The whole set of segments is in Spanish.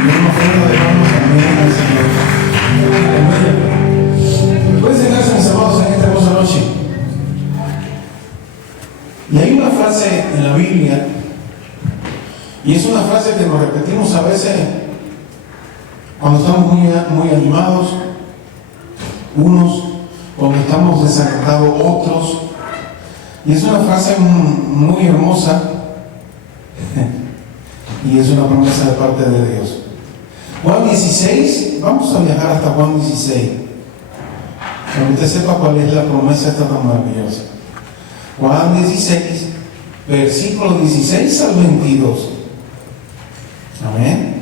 Y una ofrenda de manos también al Señor. Pueden sentarse, mis amados, en esta hermosa noche. Y hay una frase en la Biblia, y es una frase que nos repetimos a veces cuando estamos muy animados, unos, cuando estamos desalentados, otros. Y es una frase muy hermosa, y es una promesa de parte de Dios. Juan 16, vamos a viajar hasta Juan 16, para que usted sepa cuál es la promesa esta tan maravillosa. Juan 16, versículo 16 al 22. Amén.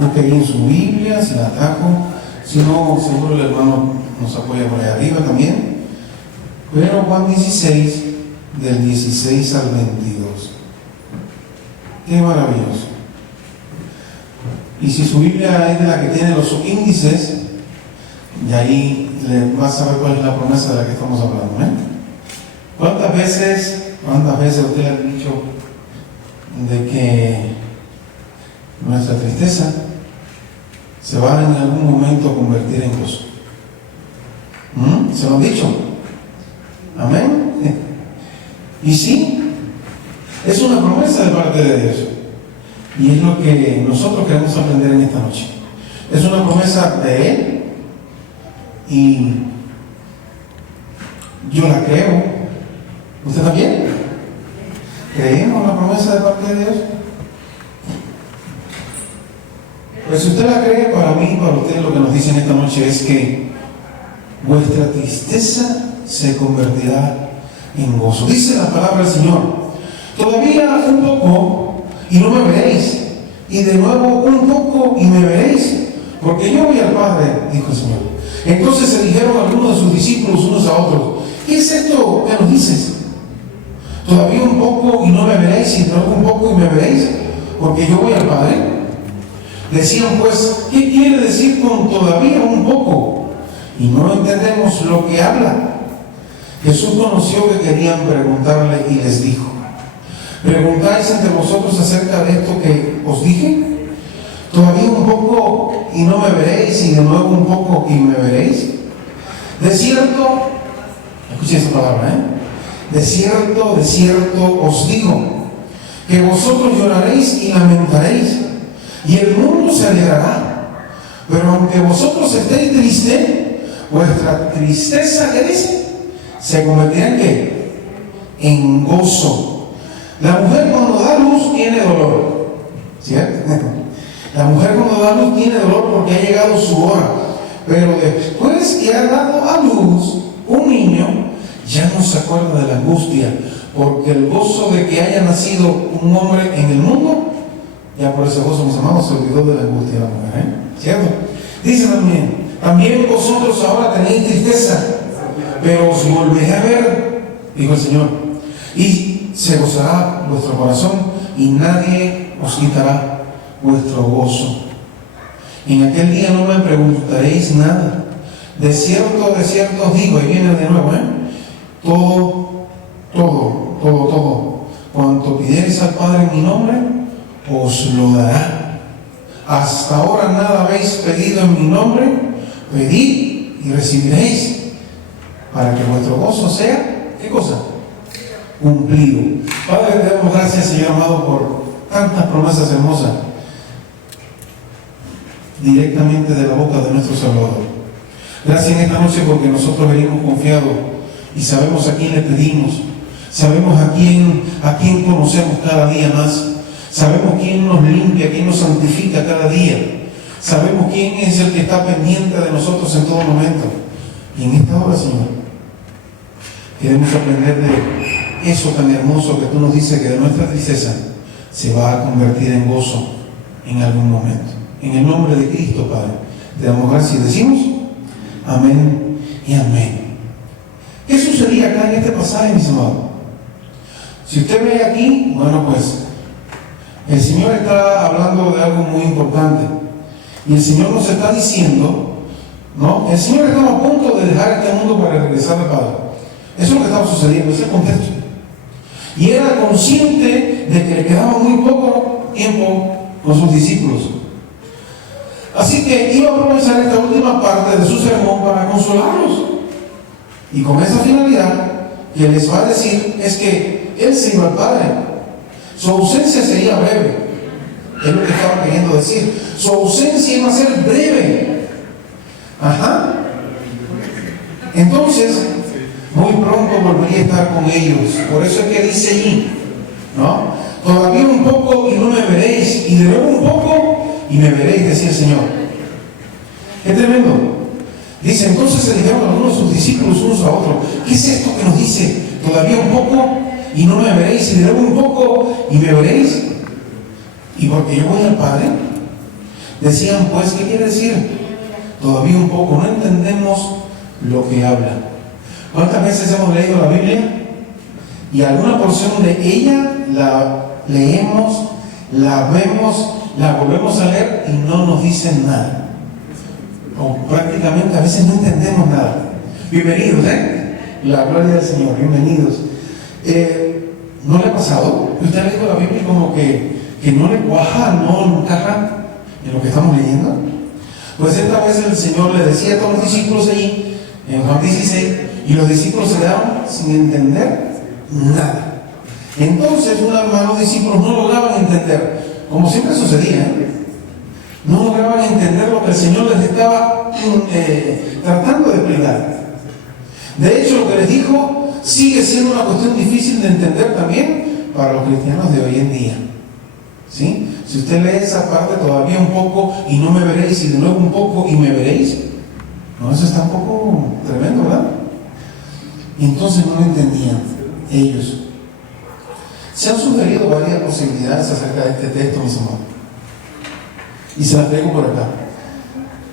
Busque ahí en su Biblia, si la atajo. Si no, seguro el hermano nos apoya por ahí arriba también. Pero Juan 16, del 16 al 22. Qué maravilloso. Y si su Biblia es de la que tiene los índices, y ahí le vas a ver cuál es la promesa de la que estamos hablando. ¿Cuántas veces usted le ha dicho de que nuestra tristeza se va en algún momento a convertir en gozo? ¿Se lo han dicho? Amén. Y sí, es una promesa de parte de Dios. Y es lo que nosotros queremos aprender en esta noche. Es una promesa de Él. Y yo la creo. ¿Usted también? ¿Creemos la promesa de parte de Dios? Pues si usted la cree, para mí, para usted, lo que nos dice en esta noche es que vuestra tristeza se convertirá en gozo. Dice la palabra del Señor: todavía un poco y no me veréis, y de nuevo un poco y me veréis, porque yo voy al Padre, dijo el Señor. Entonces se dijeron algunos de sus discípulos unos a otros: ¿qué es esto que nos dices? Todavía un poco y no me veréis, y de nuevo un poco y me veréis, porque yo voy al Padre. Decían pues: ¿qué quiere decir con todavía un poco? Y no entendemos lo que habla. Jesús conoció que querían preguntarle y les dijo: ¿preguntáis entre vosotros acerca de esto que os dije? Todavía un poco y no me veréis, y de nuevo un poco y me veréis. De cierto, escuchen esa palabra, de cierto os digo, que vosotros lloraréis y lamentaréis, y el mundo se alegrará. Pero aunque vosotros estéis tristes, vuestra tristeza, ¿qué dice?, se convertirá en ¿qué? En gozo. La mujer cuando da luz tiene dolor, ¿cierto? La mujer cuando da luz tiene dolor porque ha llegado su hora. Pero después que ha dado a luz un niño, ya no se acuerda de la angustia, porque el gozo de que haya nacido un hombre en el mundo, ya por ese gozo, mis amados, se olvidó de la angustia de la mujer, ¿cierto? Dice también vosotros ahora tenéis tristeza, pero os volveré a ver, dijo el Señor, y se gozará vuestro corazón, y nadie os quitará vuestro gozo. En aquel día no me preguntaréis nada. De cierto os digo, y viene de nuevo, todo, cuanto pidiereis al Padre en mi nombre, os lo dará. Hasta ahora nada habéis pedido en mi nombre, pedid y recibiréis, para que vuestro gozo sea, ¿qué cosa? Cumplido. Padre, te damos gracias, Señor amado, por tantas promesas hermosas directamente de la boca de nuestro Salvador. Gracias en esta noche porque nosotros venimos confiados y sabemos a quién le pedimos, sabemos a quién conocemos cada día más, sabemos quién nos limpia, quién nos santifica cada día, sabemos quién es el que está pendiente de nosotros en todo momento. Y en esta hora, Señor, queremos aprender de eso tan hermoso que tú nos dices, que de nuestra tristeza se va a convertir en gozo en algún momento. En el nombre de Cristo, Padre, te damos gracias y decimos amén y amén. ¿Qué sucedía acá en este pasaje, mis amados? Si usted ve aquí, bueno, pues el Señor está hablando de algo muy importante, y el Señor nos está diciendo, ¿no? El Señor estaba a punto de dejar este mundo para regresar al Padre. Eso es lo que estaba sucediendo, ese es el contexto. Y era consciente de que le quedaba muy poco tiempo con sus discípulos. Así que iba a aprovechar esta última parte de su sermón para consolarlos. Y con esa finalidad, que les va a decir es que él se iba al Padre. Su ausencia sería breve. Es lo que estaba queriendo decir. Su ausencia iba a ser breve. Ajá. Entonces, muy pronto volvería a estar con ellos. Por eso es que dice allí, ¿no? Todavía un poco y no me veréis, y de nuevo un poco y me veréis, decía el Señor. Qué tremendo. Dice, entonces se dijeron algunos de sus discípulos unos a otros, ¿qué es esto que nos dice? Todavía un poco y no me veréis, y de nuevo un poco y me veréis. Y porque yo voy al Padre. Decían, pues, ¿qué quiere decir? Todavía un poco, no entendemos lo que habla. ¿Cuántas veces hemos leído la Biblia? Y alguna porción de ella la leemos, la vemos, la volvemos a leer y no nos dicen nada. O prácticamente a veces no entendemos nada. Bienvenidos, la gloria del Señor, bienvenidos. ¿No le ha pasado? ¿Usted ha leído la Biblia como que no le cuaja, no encaja en lo que estamos leyendo? Pues esta vez el Señor le decía a todos los discípulos allí, en Juan 16, y los discípulos se quedaron sin entender nada. Entonces, una vez más, los discípulos no lograban entender, como siempre sucedía, no lograban entender lo que el Señor les estaba tratando de explicar. De hecho, lo que les dijo sigue siendo una cuestión difícil de entender también para los cristianos de hoy en día. ¿Sí? Si usted lee esa parte, todavía un poco y no me veréis, y de nuevo un poco y me veréis, no, eso está un poco tremendo, ¿verdad? Y entonces no lo entendían ellos. Se han sugerido varias posibilidades acerca de este texto, mis amados, y se las traigo por acá.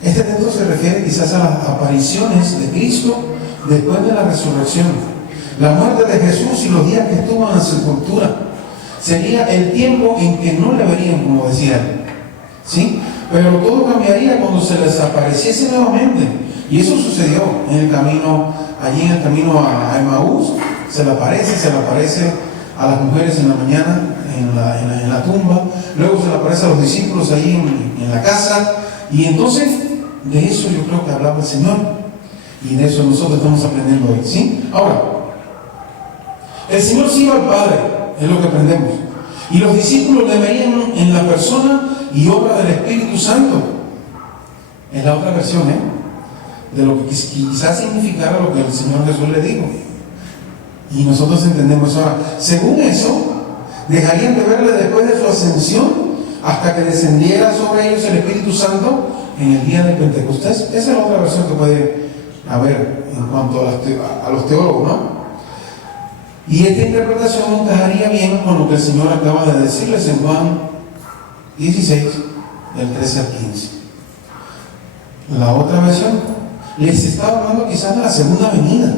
Este texto se refiere quizás a las apariciones de Cristo después de la resurrección, la muerte de Jesús y los días que estuvo en la sepultura. Sería el tiempo en que no le verían, como decía él, ¿sí? Pero todo cambiaría cuando se les apareciese nuevamente. Y eso sucedió en el camino, allí en el camino a Emaús. Se le aparece a las mujeres en la mañana, en la tumba. Luego se le aparece a los discípulos allí en la casa. Y entonces, de eso yo creo que hablaba el Señor. Y de eso nosotros estamos aprendiendo hoy, ¿sí? Ahora, el Señor sí iba al Padre, es lo que aprendemos. Y los discípulos le veían en la persona y obra del Espíritu Santo. Es la otra versión, de lo que quizás significara lo que el Señor Jesús le dijo. Y nosotros entendemos ahora. Según eso, dejarían de verle después de su ascensión hasta que descendiera sobre ellos el Espíritu Santo en el día de Pentecostés. Esa es la otra versión que puede haber en cuanto a los teólogos, ¿no? Y esta interpretación encajaría bien con lo que el Señor acaba de decirles en Juan 16, del 13 al 15. La otra versión les estaba hablando quizás de la segunda venida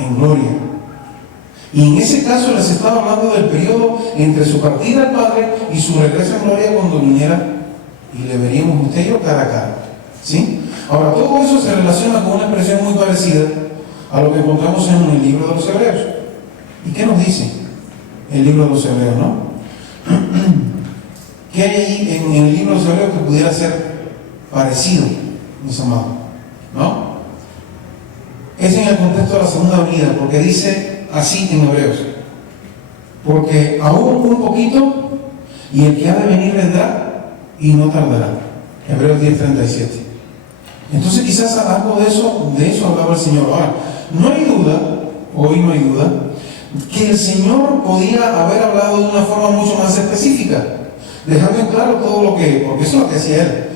en gloria. Y en ese caso les estaba hablando del periodo entre su partida al Padre y su regreso en gloria cuando viniera y le veríamos usted y yo cara a cara. ¿Sí? Ahora, todo eso se relaciona con una expresión muy parecida a lo que encontramos en el libro de los Hebreos. ¿Y qué nos dice el libro de los Hebreos, no? ¿Qué hay ahí en el libro de los Hebreos que pudiera ser parecido, mis amados? ¿No? Es en el contexto de la segunda venida, porque dice así en Hebreos: porque aún un poquito y el que ha de venir vendrá y no tardará. Hebreos 10:37. Entonces quizás algo de eso hablaba el Señor. Ahora, no hay duda, hoy no hay duda, que el Señor podía haber hablado de una forma mucho más específica, dejando en claro todo lo que, porque eso es lo que hacía él,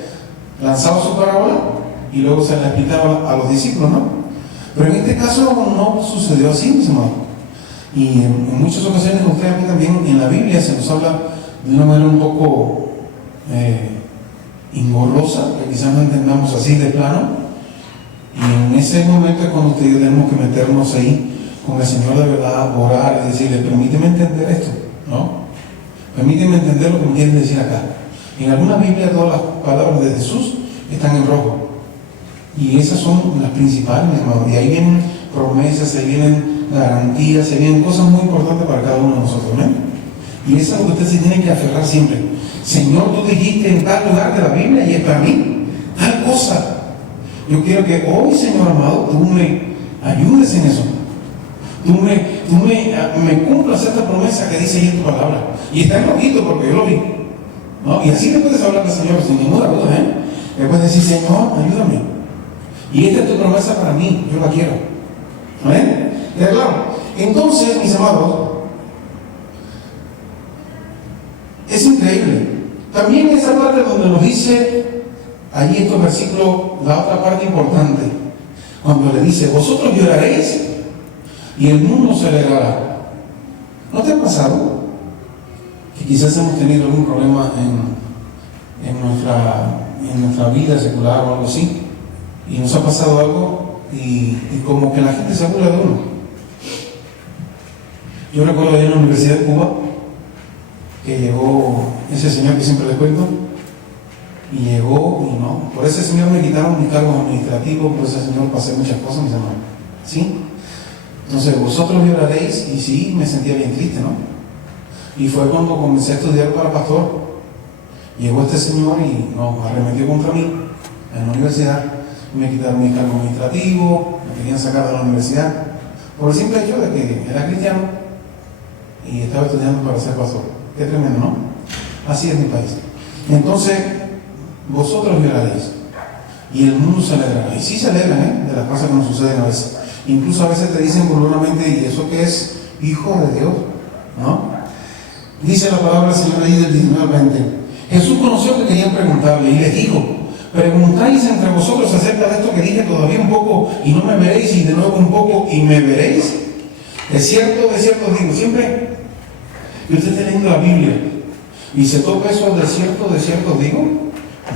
lanzaba su parábola y luego se la explicaba a los discípulos, ¿no? Pero en este caso no sucedió así, mis hermanos. Y en muchas ocasiones, usted aquí también en la Biblia se nos habla de una manera un poco engorrosa, que quizás no entendamos así de plano. Y en ese momento es cuando usted y yo tenemos que meternos ahí con el Señor de verdad, orar y decirle: permíteme entender esto, ¿no? Permíteme entender lo que me quieren decir acá. En algunas Biblias todas las palabras de Jesús están en rojo. Y esas son las principales, mis hermanos. Y ahí vienen promesas, ahí vienen garantías, ahí vienen cosas muy importantes para cada uno de nosotros, ¿no? Y eso es lo que usted se tiene que aferrar siempre. Señor, tú dijiste en tal lugar de la Biblia y es para mí tal cosa. Yo quiero que hoy, Señor amado, tú me ayudes en eso. Tú me cumplas esta promesa que dice ahí en tu palabra. Y está en ojito porque yo lo vi, ¿no? Y así le puedes hablar al Señor sin ninguna duda, ¿eh? Le puedes decir, Señor, ayúdame. Y esta es tu promesa para mí, yo la quiero. ¿Amén? ¿Está claro? Entonces, mis amados, es increíble. También esa parte donde nos dice, allí estos versículos, la otra parte importante, cuando le dice, vosotros lloraréis y el mundo se alegrará. ¿No te ha pasado que quizás hemos tenido algún problema en nuestra vida secular o algo así? Y nos ha pasado algo y como que la gente se burla de uno. Yo recuerdo allá en la Universidad de Cuba que llegó ese señor que siempre les cuento, y llegó y no, por ese señor me quitaron mis cargos administrativos, por ese señor pasé muchas cosas, mis hermanos, ¿sí? Entonces, vosotros lloraréis, y sí, me sentía bien triste, ¿no? Y fue cuando comencé a estudiar para pastor. Llegó este señor y no, arremetió contra mí en la universidad, me quitaron mis cargos administrativos, me querían sacar de la universidad, por el simple hecho de que era cristiano y estaba estudiando para ser pastor. Qué tremendo, ¿no? Así es mi país. Entonces, vosotros lloraréis y el mundo se alegrará. Y sí se alegran, de las cosas que nos suceden a veces. Incluso a veces te dicen burlonamente, ¿y eso qué es? Hijo de Dios, ¿no? Dice la palabra del Señor ahí del 19 al 20. Jesús conoció que querían preguntarle y les dijo, preguntáis entre vosotros acerca de esto que dije todavía un poco y no me veréis, y de nuevo un poco y me veréis. De cierto os digo, siempre que usted esté leyendo la Biblia y se toca eso, de cierto os digo,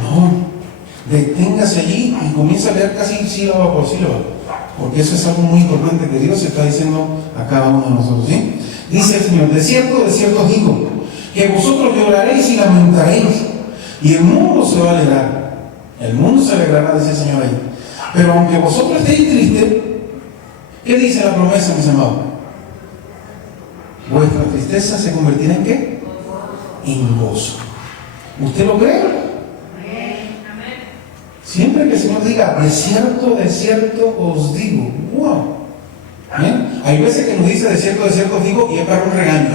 no, deténgase allí y comienza a leer casi sílaba por sílaba, porque eso es algo muy importante que Dios está diciendo a cada uno de nosotros, ¿sí? Dice el Señor, de cierto os digo, que vosotros lloraréis y lamentaréis, y el mundo se va a alegrar. El mundo se alegrará, dice el Señor ahí. Pero aunque vosotros estéis tristes, ¿qué dice la promesa, mis amados? Vuestra tristeza se convertirá en ¿qué? En gozo. ¿Usted lo cree? Siempre que el Señor diga, de cierto os digo, wow. ¿Bien? Hay veces que nos dice de cierto os digo y es para un regaño,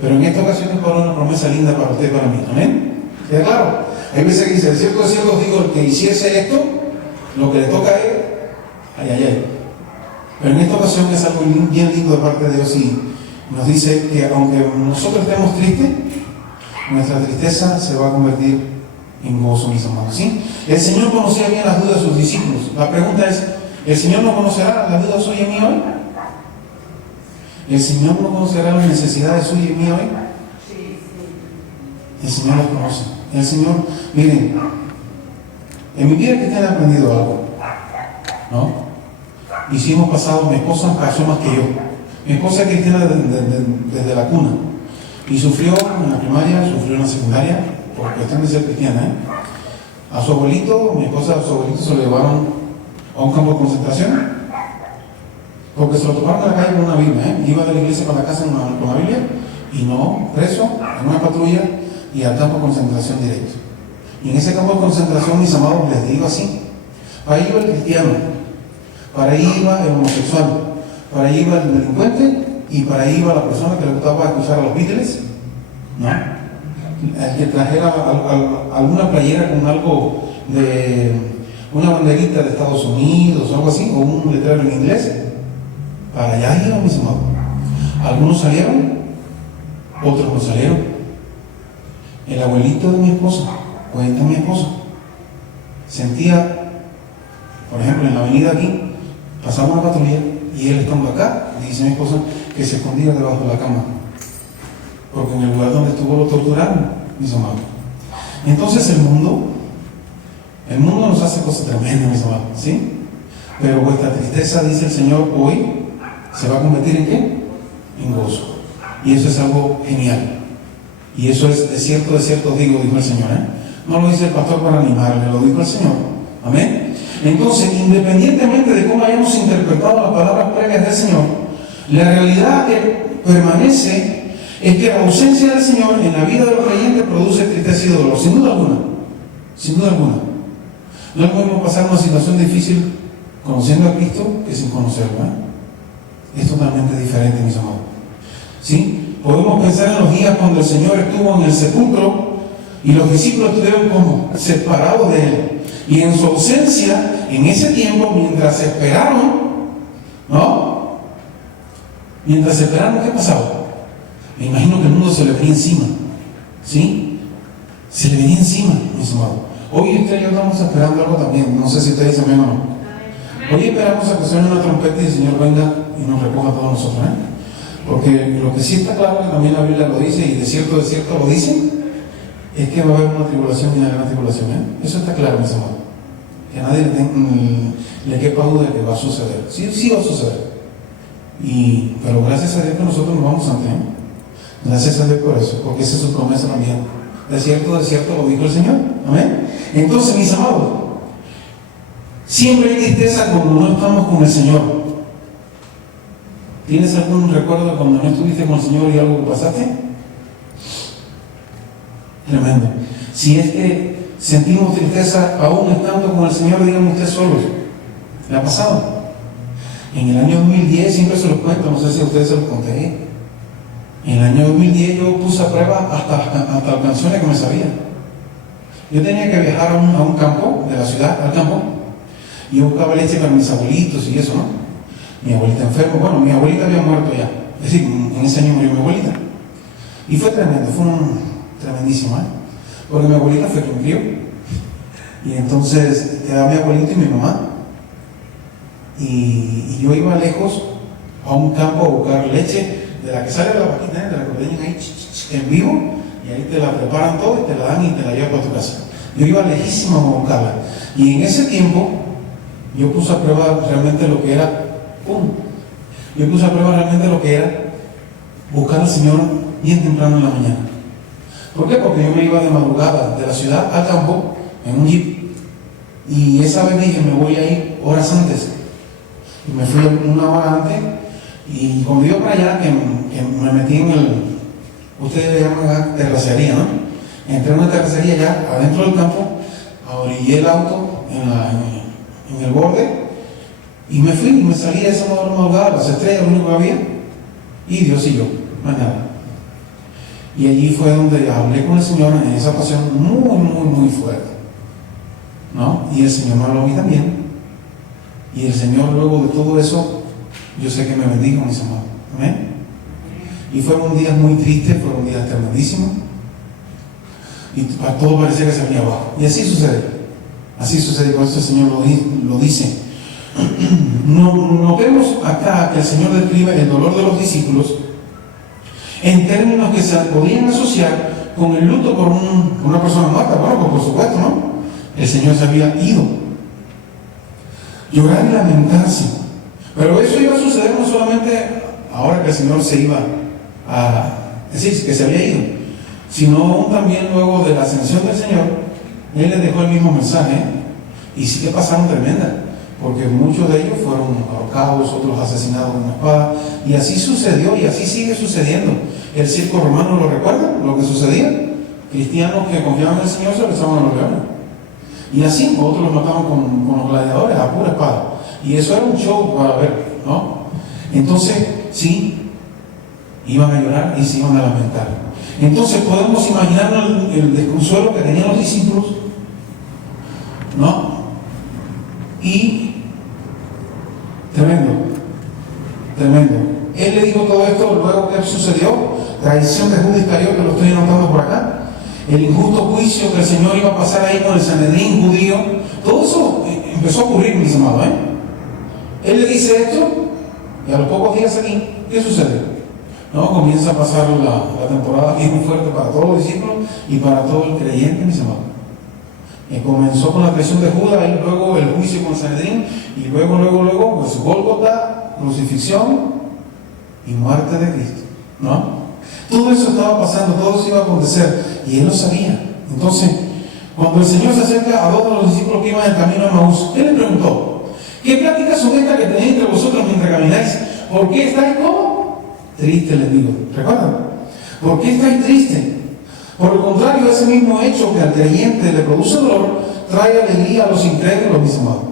pero en esta ocasión es para una promesa linda para usted y para mí. ¿Amén? ¿Queda claro? Hay veces que dice, de cierto os digo, el que hiciese esto, lo que le toca a él, ay. Pero en esta ocasión es algo bien lindo de parte de Dios y nos dice que aunque nosotros estemos tristes, nuestra tristeza se va a convertir en gozo, mis hermanos, ¿sí? El Señor conocía bien las dudas de sus discípulos. La pregunta es, ¿el Señor no conocerá las dudas suyas y mías hoy? ¿El Señor no conocerá las necesidades suyas y mías hoy? El Señor las conoce. El Señor, miren, en mi vida cristiana he aprendido algo, ¿no? Y si hemos pasado, mi esposa pasó más que yo. Mi esposa es cristiana desde la cuna y sufrió en la primaria, sufrió en la secundaria por cuestión de ser cristiana, A su abuelito, mi esposa, a su abuelito se lo llevaron a un campo de concentración porque se lo toparon en la calle con una Biblia, Iba de la iglesia para la casa con la Biblia y no, preso, en una patrulla y al campo de concentración directo. Y en ese campo de concentración, mis amados, les digo así, para ahí iba el cristiano, para ahí iba el homosexual, para ahí iba el delincuente y para ahí iba la persona que le gustaba escuchar a los Beatles, ¿no? El que trajera alguna playera con algo de una banderita de Estados Unidos o algo así, o un letrero en inglés, para allá iba, mis amados. Algunos salieron, otros no salieron. El abuelito de mi esposa, cuenta mi esposa, sentía, por ejemplo, en la avenida aquí, pasaba una patrulla y él estando acá, dice mi esposa, que se escondía debajo de la cama, porque en el lugar donde estuvo lo torturaron, mis amados. Entonces el mundo nos hace cosas tremendas, mis amados, ¿sí? Pero vuestra tristeza, dice el Señor, hoy se va a convertir en ¿qué? En gozo. Y eso es algo genial. Y eso es de cierto os digo, dijo el Señor, No lo dice el pastor para animarle, lo dijo el Señor. Amén. Entonces, independientemente de cómo hayamos interpretado las palabras previas del Señor, la realidad que permanece es que la ausencia del Señor en la vida de los creyentes produce tristeza y dolor, sin duda alguna. Sin duda alguna. No es lo mismo pasar una situación difícil conociendo a Cristo que sin conocerlo, ¿eh? Es totalmente diferente, mis amados. ¿Sí? Podemos pensar en los días cuando el Señor estuvo en el sepulcro y los discípulos estuvieron como separados de Él. Y en su ausencia, en ese tiempo, mientras esperaron, ¿no? Mientras esperaron, ¿qué pasaba? Me imagino que el mundo se le venía encima. ¿Sí? Se le venía encima, mis amados. Hoy usted y yo estamos esperando algo también. No sé si usted dice amén o no. Hoy esperamos a que suene una trompeta y el Señor venga y nos recoja a todos nosotros, ¿eh? Porque lo que sí está claro, que también la Biblia lo dice, y de cierto lo dice, es que va a haber una tribulación y una gran tribulación, ¿eh? Eso está claro, mis amados. Que a nadie le quepa duda de que va a suceder. Sí, sí va a suceder. Pero gracias a Dios que nosotros nos vamos ante Él. Gracias a Dios por eso, porque esa es su promesa también. De cierto lo dijo el Señor. Amén. Entonces, mis amados, siempre hay tristeza cuando no estamos con el Señor. ¿Tienes algún recuerdo de cuando no estuviste con el Señor y algo que pasaste? Tremendo. Si es que sentimos tristeza aún estando con el Señor, díganme ustedes solos. ¿Le ha pasado? En el año 2010, siempre se los cuento, no sé si a ustedes se los conté. En el año 2010 yo puse a prueba hasta canciones que me sabía. Yo tenía que viajar a un campo, de la ciudad al campo, y yo buscaba leche para mis abuelitos y eso, ¿no? Mi abuelita enferma, bueno, mi abuelita había muerto ya. Es decir, en ese año murió mi abuelita. Y fue tremendo, tremendísimo, ¿eh? Porque mi abuelita fue quien crió. Y entonces quedaba mi abuelito y mi mamá. Y yo iba lejos a un campo a buscar leche de la que sale de la vaquita, de la que ordeñan ahí en vivo, y ahí te la preparan todo y te la dan y te la llevan para tu casa. Yo iba lejísimo a buscarla. Y en ese tiempo yo puse a prueba realmente lo que era, yo puse a prueba realmente lo que era buscar al Señor bien temprano en la mañana. ¿Por qué? Porque yo me iba de madrugada de la ciudad al campo en un jeep, y esa vez dije, me voy a ir horas antes. Y me fui una hora antes, y cuando iba para allá, que me metí en ustedes le llaman terracería, ¿no? Entré en una terracería allá adentro del campo, orillé el auto en el borde, y me fui y me salí de esa madrugada, las estrellas, lo único que había, y Dios y yo, más nada. Y allí fue donde hablé con el Señor en esa ocasión muy fuerte, ¿no? Y el Señor me habló a mí también. Y el Señor, luego de todo eso, yo sé que me bendijo, mis amados. Amén. Y fueron días muy tristes, fueron días tremendísimos. Y para todo parecía que se venía abajo. Y así sucede. Así sucede, por eso el Señor lo dice. Notemos acá que el Señor describe el dolor de los discípulos en términos que se podían asociar con el luto por una persona muerta. Bueno, pues por supuesto, ¿no? El Señor se había ido. Llorar y lamentarse. Pero eso iba a suceder no solamente ahora que el Señor se iba es decir, que se había ido, sino aún también luego de la ascensión del Señor. Él les dejó el mismo mensaje, y sí que pasaron tremendas, porque muchos de ellos fueron ahorcados, otros asesinados con una espada, y así sucedió y así sigue sucediendo. El circo romano, ¿lo recuerdan? Lo que sucedía. Cristianos que confiaban en el Señor se les echaban a los leones. Y así otros los mataban con los gladiadores a pura espada. Y eso era un show para ver, ¿no? Entonces, sí, iban a llorar y se iban a lamentar. Entonces podemos imaginarnos el desconsuelo que tenían los discípulos, ¿no? Y tremendo. Él le dijo todo esto, luego que sucedió, traición de Judas Iscariote, lo estoy anotando por acá, el injusto juicio que el Señor iba a pasar ahí con el Sanedrín judío, todo eso empezó a ocurrir, mis amados, Él le dice esto, y a los pocos días aquí, ¿qué sucede? No, comienza a pasar la temporada bien fuerte para todos los discípulos y para todo el creyente, mis amados. Comenzó con la traición de Judas, y luego el juicio con el Sanedrín, y luego, pues Gólgota, crucifixión y muerte de Cristo, ¿no? Todo eso estaba pasando, todo eso iba a acontecer, y él lo sabía. Entonces, cuando el Señor se acerca a dos de los discípulos que iban en el camino a Emaús, él le preguntó: ¿qué pláticas son estas que tenéis entre vosotros mientras camináis? ¿Por qué estáis como tristes? Les digo. ¿Recuerdan? ¿Por qué estáis tristes? Por el contrario, ese mismo hecho que al creyente le produce dolor, trae alegría a los incrédulos, mis amados.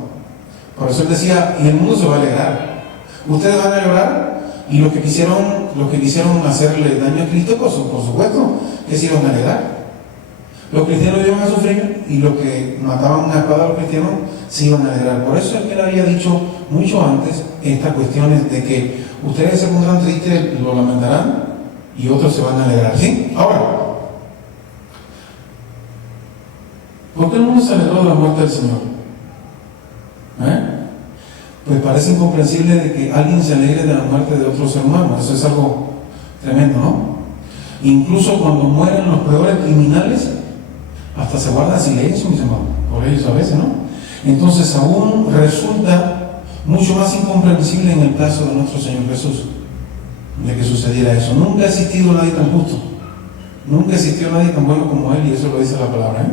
Por eso él decía, y el mundo se va a alegrar. Ustedes van a llorar, y los que quisieron hacerle daño a Cristo, por supuesto, que se iban a alegrar. Los cristianos iban a sufrir, y los que mataban a espada a los cristianos se iban a alegrar. Por eso es que él había dicho mucho antes estas cuestiones de que ustedes se pondrán tristes, lo lamentarán, y otros se van a alegrar. ¿Sí? Ahora, ¿por qué el mundo se alegró de la muerte del Señor? Pues parece incomprensible de que alguien se alegre de la muerte de otro ser humano. Eso es algo tremendo, ¿no? Incluso cuando mueren los peores criminales, hasta se guarda silencio, mis hermanos, por ellos a veces, ¿no? Entonces aún resulta mucho más incomprensible en el caso de nuestro Señor Jesús, de que sucediera eso. Nunca ha existido nadie tan justo, nunca existió nadie tan bueno como Él, y eso lo dice la palabra,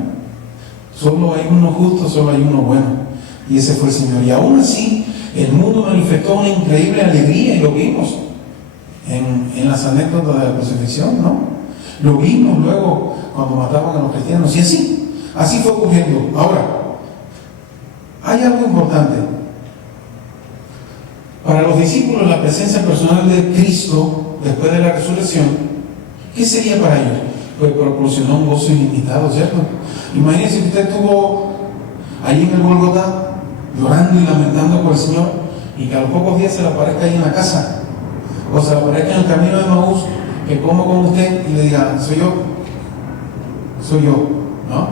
Solo hay uno justo, solo hay uno bueno, y ese fue el Señor. Y aún así, el mundo manifestó una increíble alegría, y lo vimos en las anécdotas de la crucifixión, ¿no? Lo vimos luego cuando mataban a los cristianos, y así fue ocurriendo. Ahora, hay algo importante. Para los discípulos, la presencia personal de Cristo después de la resurrección, ¿qué sería para ellos? Pues proporcionó un gozo ilimitado, ¿cierto? Imagínense que usted estuvo allí en el Gólgota llorando y lamentando por el Señor, y que a los pocos días se le aparezca ahí en la casa, o se le aparezca en el camino de Maús, que coma con usted y le diga, soy yo, ¿no?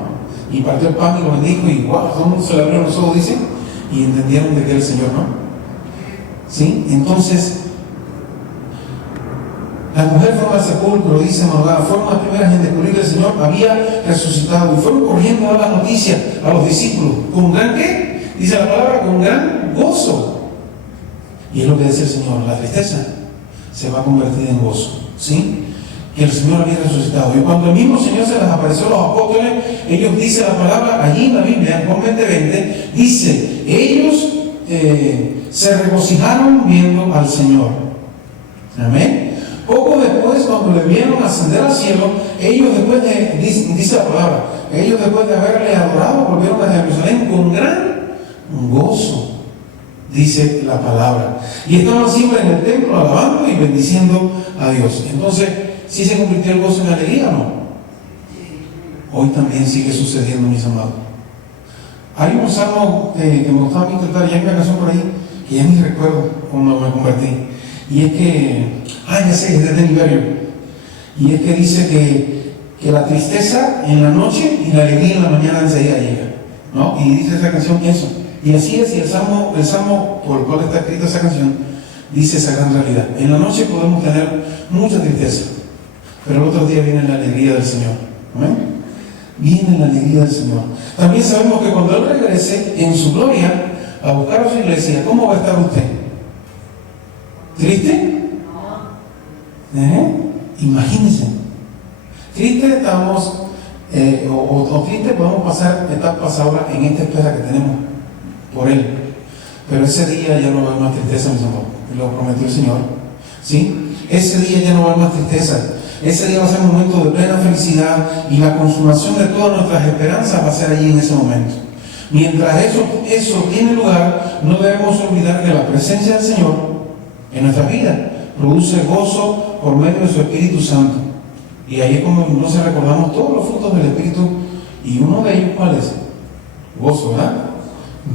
Y partió el pan y lo bendijo, y wow, todo el mundo se le abrió los ojos, dice, y entendieron de que era el Señor, ¿no? ¿Sí? Entonces, la mujer fue al sepulcro, dice Morgana, fueron las primeras en descubrir que el Señor había resucitado, y fueron corriendo a dar la noticia a los discípulos, ¿con gran qué? Dice la palabra, con gran gozo. Y es lo que dice el Señor, la tristeza se va a convertir en gozo, ¿sí? Que el Señor había resucitado. Y cuando el mismo Señor se les apareció a los apóstoles, ellos, dice la palabra allí en la Biblia, en Juan 20:20, dice, ellos se regocijaron viendo al Señor. Amén. Poco después, cuando le vieron ascender al cielo, ellos después de, dice la palabra, ellos después de haberle adorado, volvieron a Jerusalén con gran gozo, dice la palabra. Y estaban siempre en el templo alabando y bendiciendo a Dios. Entonces, ¿sí se convirtió el gozo en alegría o no? Hoy también sigue sucediendo, mis amados. Hay un salmo que me gustaba intentar, ya hay una canción por ahí, que ya ni recuerdo cuando me convertí. Y es que, ya sé, es de Deliverio. Y es que dice que la tristeza en la noche y la alegría en la mañana enseguida llega, ¿no? Y dice esa canción eso. Y así es, y el salmo por el cual está escrita esa canción dice esa gran realidad. En la noche podemos tener mucha tristeza, pero el otro día viene la alegría del Señor. ¿Amén? Viene la alegría del Señor. También sabemos que cuando Él regrese en su gloria a buscar a su iglesia, ¿cómo va a estar usted? ¿Triste? Imagínense. Triste estamos, o triste podemos pasar etapas ahora en esta espera que tenemos por Él. Pero ese día ya no va a haber más tristeza, mis amores. Lo prometió el Señor. ¿Sí? Ese día ya no va a haber más tristeza. Ese día va a ser un momento de plena felicidad, y la consumación de todas nuestras esperanzas va a ser allí en ese momento. Mientras eso tiene lugar, no debemos olvidar que la presencia del Señor en nuestra vida produce gozo por medio de su Espíritu Santo. Y ahí es como entonces recordamos todos los frutos del Espíritu, y uno de ellos, ¿cuál es? Gozo, ¿verdad?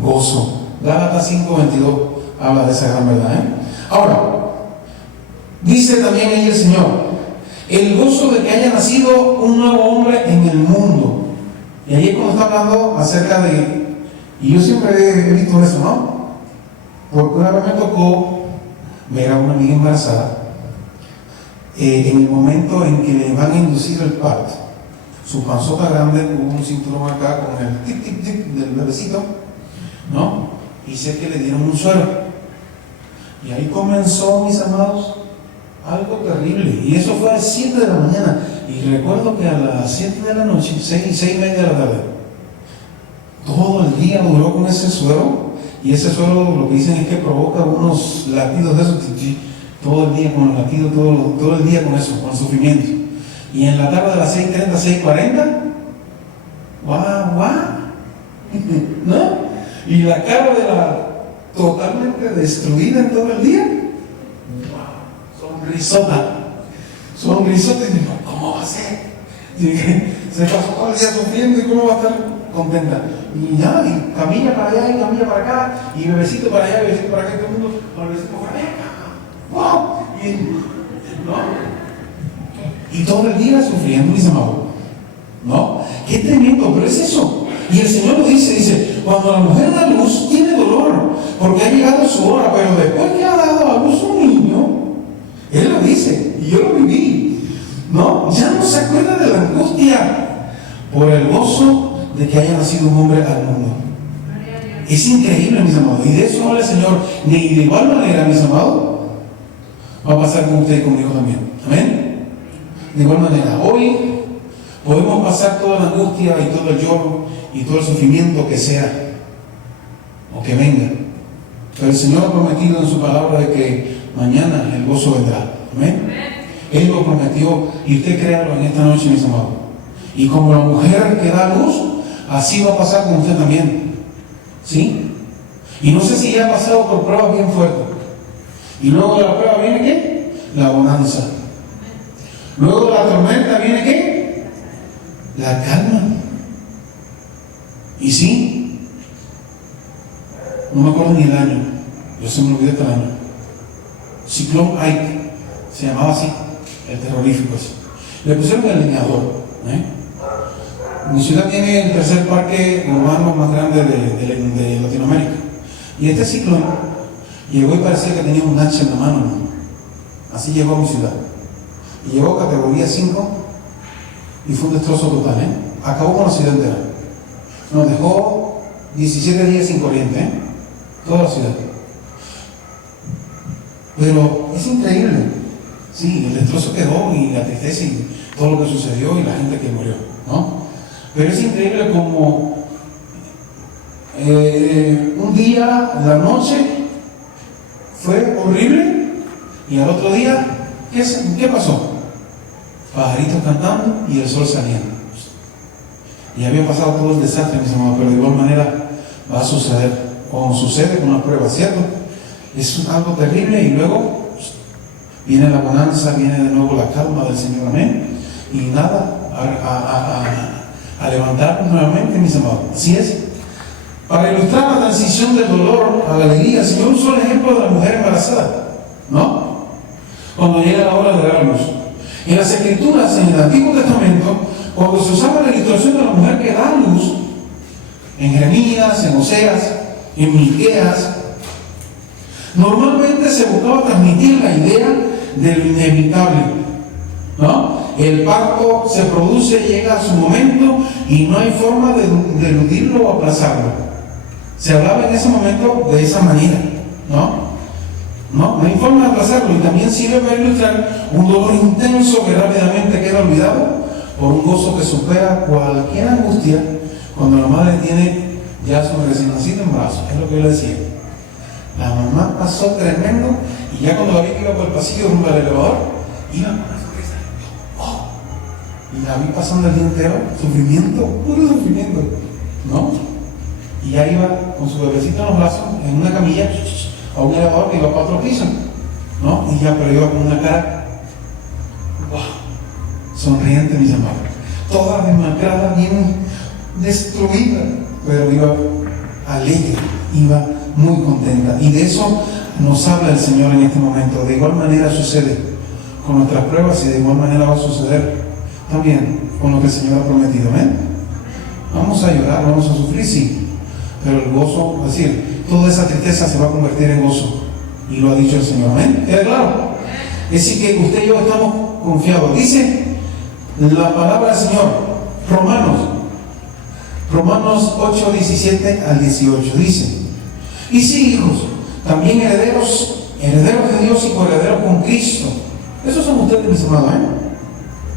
Gozo. Gálatas 5:22 habla de esa gran verdad, Ahora, dice también ahí el Señor, el gozo de que haya nacido un nuevo hombre en el mundo. Y ahí es cuando está hablando acerca de, y yo siempre he visto eso, ¿no? Porque una vez me tocó ver a una amiga embarazada, en el momento en que le van a inducir el parto. Su panzota grande, hubo un cinturón acá con el tic tic tic del bebecito, ¿no? Y sé que le dieron un suero. Y ahí comenzó, mis amados, algo terrible. Y eso fue a las 7 de la mañana. Y recuerdo que a las 7 de la noche, 6:30 de la tarde, todo el día duró con ese suero. Y ese suero, lo que dicen es que provoca unos latidos de esos, todo el día con el latido, todo el día con eso, con el sufrimiento. Y en la tarde a las 6:30, 6:40, guau, ¿no? Y la cara de la totalmente destruida en todo el día, sonrisota. Y digo, ¿cómo va a ser? Y dije, se pasó todo el día sufriendo y cómo va a estar contenta. Y ya, y camilla para allá y camilla para acá, y bebecito para allá y bebecito para acá, y todo el mundo con el bebecito para allá. ¡Wow! Y todo el día sufriendo, mis amados. ¿No? Qué tremendo, pero es eso. Y el Señor lo dice, cuando la mujer da luz, tiene dolor, porque ha llegado su hora, pero después que ha dado a luz un niño, Él lo dice, y yo lo viví, ¿no? Ya no se acuerda de la angustia por el gozo de que haya nacido un hombre al mundo. Es increíble, mis amados, y de eso habla el Señor. Ni de igual manera, mis amados, va a pasar con usted y conmigo también. Amén. De igual manera, hoy podemos pasar toda la angustia y todo el lloro y todo el sufrimiento que sea o que venga, pero el Señor ha prometido en su palabra de que mañana el gozo vendrá. Amén. Él lo prometió, y usted créalo en esta noche, mis amados. Y como la mujer que da luz, así va a pasar con usted también. ¿Sí? Y no sé si ya ha pasado por pruebas bien fuertes. Y luego de la prueba viene ¿qué? La bonanza. Luego de la tormenta viene ¿qué? La calma. Y sí, no me acuerdo ni el año, yo se me olvidó este año. Ciclón Ike, se llamaba así, el terrorífico ese. Le pusieron el leñador. Mi ciudad tiene el tercer parque urbano más grande de Latinoamérica. Y este ciclón llegó y parecía que tenía un hacha en la mano, ¿no? Así llegó a mi ciudad. Y llegó a categoría 5 y fue un destrozo total, Acabó con la ciudad entera. Nos dejó 17 días sin corriente, toda la ciudad. Pero es increíble. Sí, el destrozo quedó, y la tristeza y todo lo que sucedió y la gente que murió, ¿no? Pero es increíble como un día, la noche fue horrible, y al otro día, ¿qué pasó? Pajaritos cantando y el sol saliendo. Y había pasado todo el desastre, mis amados, pero de igual manera va a suceder, como sucede con las pruebas, ¿cierto? Es algo terrible, y luego viene la bonanza, viene de nuevo la calma del Señor, amén. Y nada, a levantarnos nuevamente, mis amados. Así es. Para ilustrar la transición del dolor a la alegría, el Señor usó el ejemplo de la mujer embarazada, ¿no? Cuando llega la hora de dar luz. En las Escrituras, en el Antiguo Testamento, cuando se usaba la ilustración de la mujer que da luz, en Jeremías, en Oseas, en Miqueas, normalmente se buscaba transmitir la idea de lo inevitable, ¿no? El parto se produce, llega a su momento, y no hay forma de eludirlo o aplazarlo. Se hablaba en ese momento de esa manera, ¿no? No hay forma de aplazarlo, y también sirve para ilustrar un dolor intenso que rápidamente queda olvidado por un gozo que supera cualquier angustia cuando la madre tiene ya su recién nacido en brazos. Es lo que yo le decía. La mamá pasó tremendo, y ya cuando la vi que iba por el pasillo rumbo al elevador, iba con una sonrisa. ¡Oh! Y la vi pasando el día entero, sufrimiento, puro sufrimiento, ¿no? Y ya iba con su bebecito en los brazos, en una camilla, a un elevador que iba para otro piso, ¿no? Y ya, pero iba con una cara, ¡wow!, sonriente, mis amados. Toda demacrada, bien destruida, pero iba alegre, iba muy contenta. Y de eso nos habla el Señor en este momento. De igual manera sucede con nuestras pruebas, y de igual manera va a suceder también con lo que el Señor ha prometido. ¿Amén? Vamos a llorar, vamos a sufrir, sí, pero el gozo, es decir, toda esa tristeza se va a convertir en gozo, y lo ha dicho el Señor. ¿Amén? ¿Queda claro? Es decir, que usted y yo estamos confiados. Dice la palabra del Señor, Romanos 8, 17 al 18, dice: y sí, hijos, también herederos de Dios y coherederos con Cristo. Esos son ustedes, mis amados,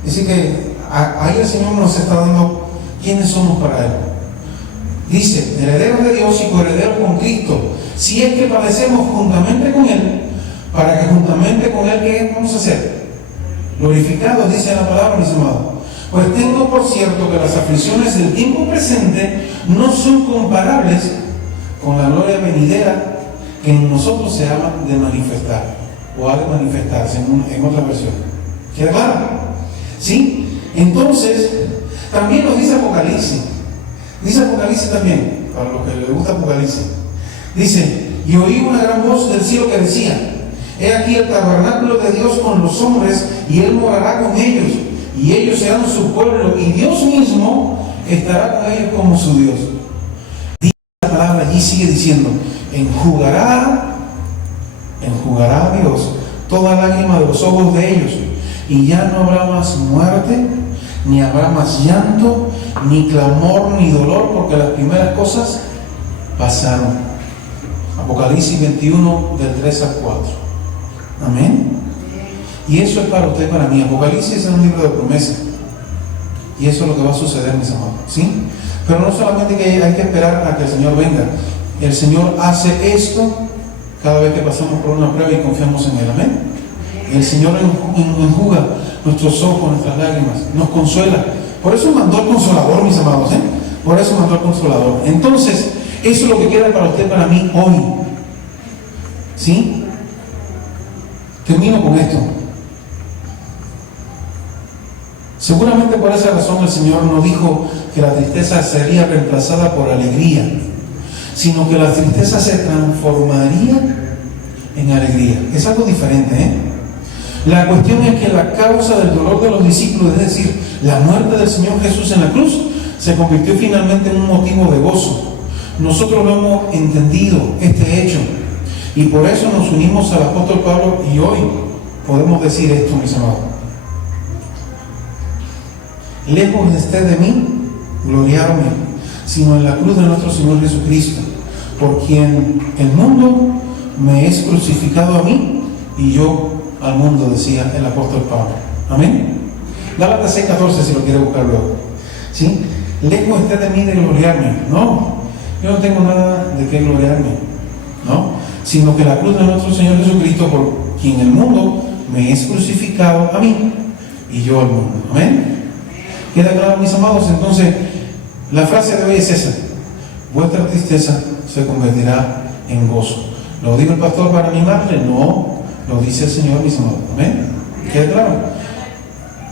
Así que ahí el Señor nos está dando quiénes somos para Él. Dice: herederos de Dios y coherederos con Cristo, si es que padecemos juntamente con Él, para que juntamente con Él, ¿qué vamos a hacer? glorificados, dice la palabra, mis amados. Pues tengo por cierto que las aflicciones del tiempo presente no son comparables con la gloria venidera que en nosotros se ha de manifestar, o ha de manifestarse en otra versión. ¿Queda claro? ¿Sí? Entonces, también nos dice Apocalipsis. Dice Apocalipsis también, para los que les gusta Apocalipsis. Dice, y oí una gran voz del cielo que decía, he aquí el tabernáculo de Dios con los hombres, y Él morará con ellos, y ellos serán su pueblo, y Dios mismo estará con ellos como su Dios. Dice la palabra allí, sigue diciendo, enjugará a Dios toda lágrima de los ojos de ellos, y ya no habrá más muerte, ni habrá más llanto, ni clamor, ni dolor, porque las primeras cosas pasaron. Apocalipsis 21, del 3 al 4. Amén. Y eso es para usted, para mí. Apocalipsis es un libro de promesas. Y eso es lo que va a suceder, mis amados. ¿Sí? Pero no solamente que hay que esperar a que el Señor venga. El Señor hace esto cada vez que pasamos por una prueba y confiamos en Él. Amén. El Señor enjuga nuestros ojos, nuestras lágrimas, nos consuela. Por eso mandó el Consolador, mis amados. Por eso mandó el Consolador. Entonces, eso es lo que queda para usted, para mí, hoy. ¿Sí? Termino con esto. Seguramente por esa razón el Señor no dijo que la tristeza sería reemplazada por alegría, sino que la tristeza se transformaría en alegría. Es algo diferente, La cuestión es que la causa del dolor de los discípulos, es decir, la muerte del Señor Jesús en la cruz, se convirtió finalmente en un motivo de gozo. Nosotros lo hemos entendido, este hecho, y por eso nos unimos al apóstol Pablo, y hoy podemos decir esto, mis amados. Lejos esté de mí gloriarme, sino en la cruz de nuestro Señor Jesucristo, por quien el mundo me es crucificado a mí y yo al mundo, decía el apóstol Pablo. Amén. Gálatas 6:14, si lo quiere buscar luego. ¿Sí? Lejos esté de mí de gloriarme. No, yo no tengo nada de qué gloriarme, ¿no? Sino que la cruz de nuestro Señor Jesucristo, por quien el mundo me es crucificado a mí y yo al mundo. Amén. ¿Queda claro, mis amados? Entonces, la frase de hoy es esa: vuestra tristeza se convertirá en gozo. ¿Lo dijo el pastor para animarle? No, lo dice el Señor, mis amados. Amén. ¿Queda claro?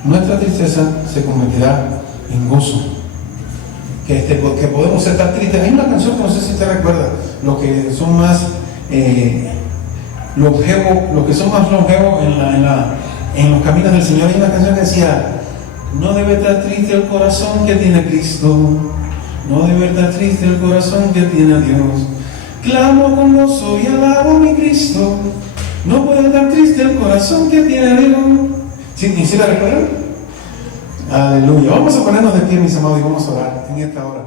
Nuestra tristeza se convertirá en gozo. Que podemos estar tristes. Hay una canción que no sé si te recuerda, los que son más longevos, los que son más longevos en los caminos del Señor. Hay una canción que decía: no debe estar triste el corazón que tiene a Cristo, no debe estar triste el corazón que tiene a Dios. Clamo con gozo y alabo a mi Cristo, no puede estar triste el corazón que tiene a Dios. ¿Sí la recuerdan? Aleluya. Vamos a ponernos de pie, mis amados, y vamos a orar en esta hora.